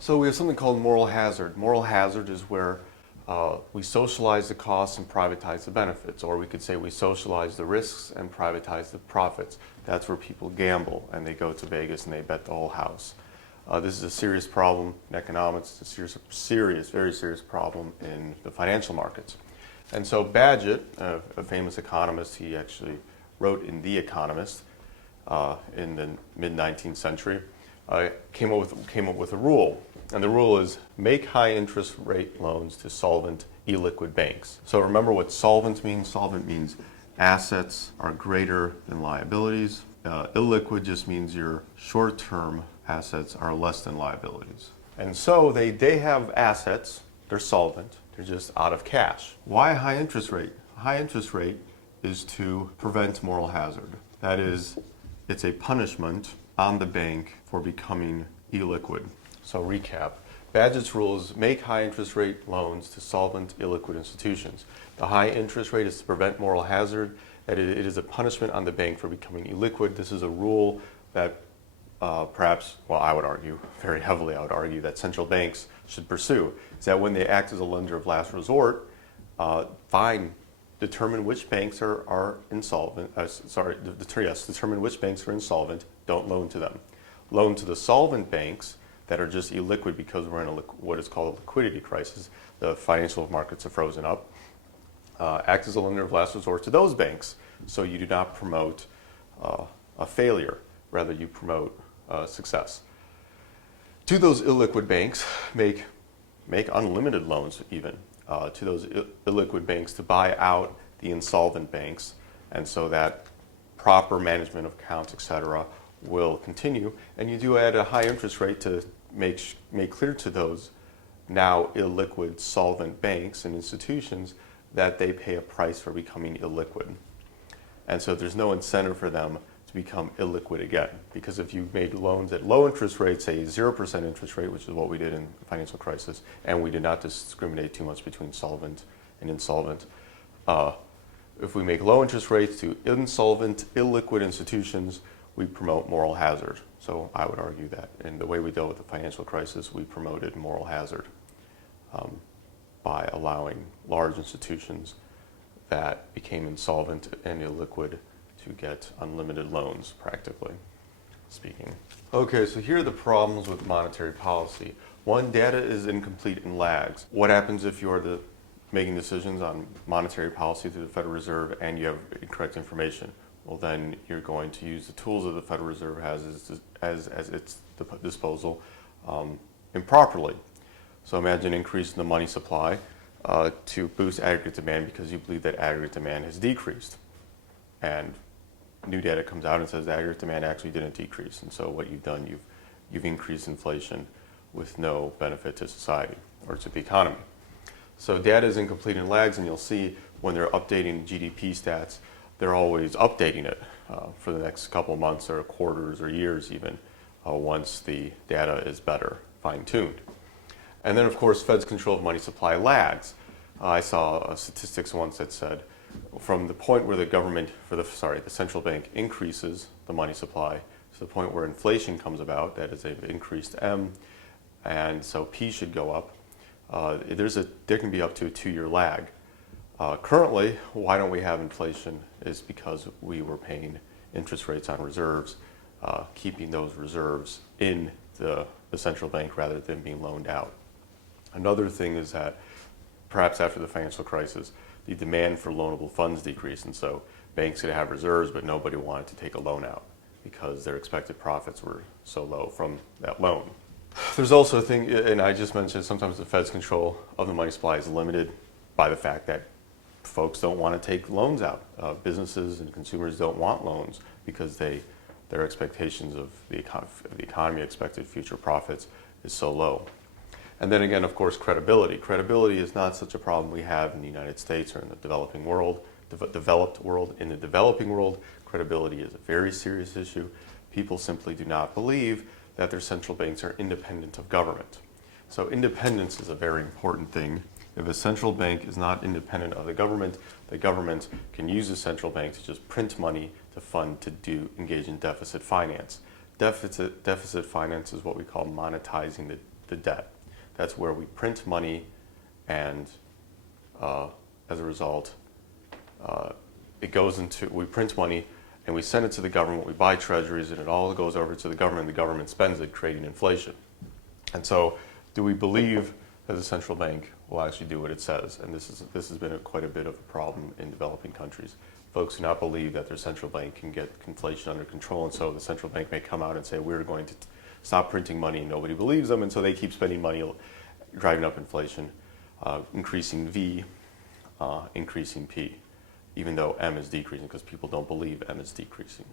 So we have something called moral hazard. Moral hazard is where we socialize the costs and privatize the benefits, or we could say we socialize the risks and privatize the profits. That's where people gamble and they go to Vegas and they bet the whole house. This is a serious problem in economics. It's a serious, very serious problem in the financial markets. And so Bagehot, a famous economist, he actually wrote in The Economist in the mid-19th century, came up with a rule. And the rule is make high interest rate loans to solvent, illiquid banks. So remember what solvent means. Solvent means assets are greater than liabilities. Illiquid just means your short-term assets are less than liabilities. And so they have assets, they're solvent, they're just out of cash. Why a high interest rate? A high interest rate is to prevent moral hazard. That is, it's a punishment on the bank for becoming illiquid. So recap, Bagehot's rules make high interest rate loans to solvent, illiquid institutions. The high interest rate is to prevent moral hazard, that it is a punishment on the bank for becoming illiquid. This is a rule that perhaps, well, I would argue, very heavily I would argue, that central banks should pursue. Is that when they act as a lender of last resort, determine which banks are insolvent, determine which banks are insolvent, don't loan to them. Loan to the solvent banks that are just illiquid because we're in what is called a liquidity crisis. The financial markets are frozen up. Act as a lender of last resort to those banks, so you do not promote a failure, rather you promote success. To those illiquid banks, make unlimited loans even to those illiquid banks to buy out the insolvent banks, and so that proper management of accounts, etc., will continue. And you do add a high interest rate to make clear to those now illiquid solvent banks and institutions that they pay a price for becoming illiquid. And so there's no incentive for them to become illiquid again, because if you made loans at low interest rates, say 0% interest rate, which is what we did in the financial crisis, and we did not discriminate too much between solvent and insolvent, if we make low interest rates to insolvent, illiquid institutions, we promote moral hazard. So I would argue that in the way we dealt with the financial crisis, we promoted moral hazard by allowing large institutions that became insolvent and illiquid to get unlimited loans, practically speaking. Okay, so here are the problems with monetary policy. One, data is incomplete and lags. What happens if you are making decisions on monetary policy through the Federal Reserve and you have incorrect information? Well, then you're going to use the tools that the Federal Reserve has as its disposal improperly. So imagine increasing the money supply to boost aggregate demand because you believe that aggregate demand has decreased. And new data comes out and says aggregate demand actually didn't decrease. And so what you've done, you've increased inflation with no benefit to society or to the economy. So data is incomplete and lags, and you'll see when they're updating GDP stats, they're always updating it for the next couple of months or quarters or years even, once the data is better fine-tuned. And then, of course, Fed's control of money supply lags. I saw statistics once that said from the point where the central bank increases the money supply to the point where inflation comes about, that is, they've increased M, and so P should go up. There can be up to a 2-year lag. Currently, why don't we have inflation is because we were paying interest rates on reserves, keeping those reserves in the central bank rather than being loaned out. Another thing is that perhaps after the financial crisis, the demand for loanable funds decreased, and so banks could have reserves, but nobody wanted to take a loan out because their expected profits were so low from that loan. There's also a thing, and I just mentioned, sometimes the Fed's control of the money supply is limited by the fact that folks don't want to take loans out. Businesses and consumers don't want loans because their expectations of the economy, expected future profits, is so low. And then again, of course, credibility. Credibility is not such a problem we have in the United States or in the developing world. Developed world. In the developing world, credibility is a very serious issue. People simply do not believe that their central banks are independent of government. So independence is a very important thing. If a central bank is not independent of the government can use the central bank to just print money to fund engage in deficit finance. Deficit finance is what we call monetizing the debt. That's where we print money, and as a result, we print money and we send it to the government, we buy treasuries, and it all goes over to the government spends it, creating inflation. And so, do we believe that the central bank will actually do what it says? And this has been quite a bit of a problem in developing countries. Folks do not believe that their central bank can get inflation under control, and so the central bank may come out and say, we're going to stop printing money, and nobody believes them, and so they keep spending money, driving up inflation, increasing V, increasing P, even though M is decreasing, because people don't believe M is decreasing.